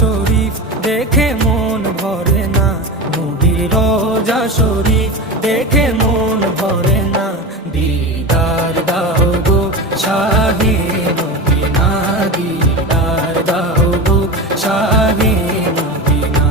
শরীফ দেখে মন ভরে না, নবীর রোজা শরীফ দেখে মন ভরে না। দিদার দাও গো শাহে মদিনা, দিদার দাও গো শাহে মদিনা।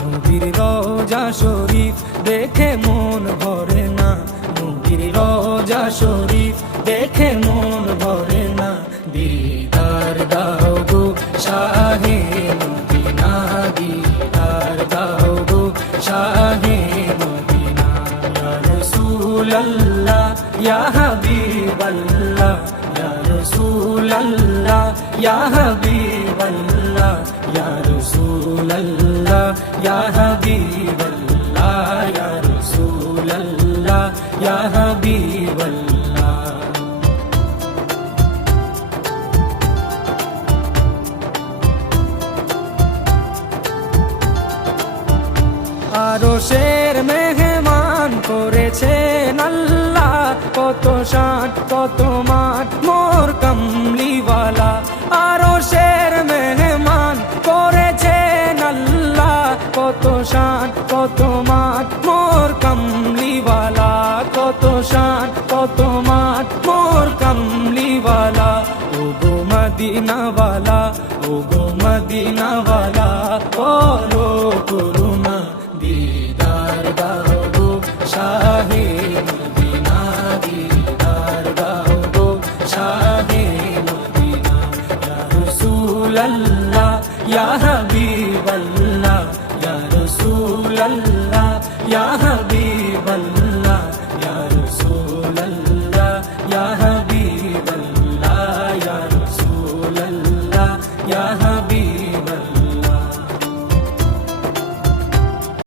নবীর রোজা শরীফ দেখে মন ভরে না, নবীর রোজা শরীফ দেখে মন ভরে না। দিদার দাও গো শাহে মদিনা, দিদার দাও গো শাহে মদিনা। ইয়া রাসূলুল্লাহ ইয়া হাবিবাল্লাহ, ইয়া রাসূলুল্লাহ ইয়া হাবিবাল্লাহ, ইয়া রাসূলুল্লাহ ইয়া হাবিবাল্লাহ, ইয়া রাসূলুল্লাহ ইয়া হাবিবাল্লাহ। আরশের মেহমান করেছেন আল্লাহ, কত ষাট কত মাঠ মোর কামলিওয়ালা। আরশের মেহমান করেছেন আল্লাহ, কত ষাট কত মাঠ মোর কামলিওয়ালা, কত ষাট কত মাঠ মোর কামলিওয়ালা। ও গো মদিনাওয়ালা, ও গো মদিনাওয়ালা, করো করুণা, দিদার দাও গো শাহে মদিনা, দিদার দাও গো শাহে মদিনা। ইয়া রাসূলুল্লাহ ইয়া হাবিব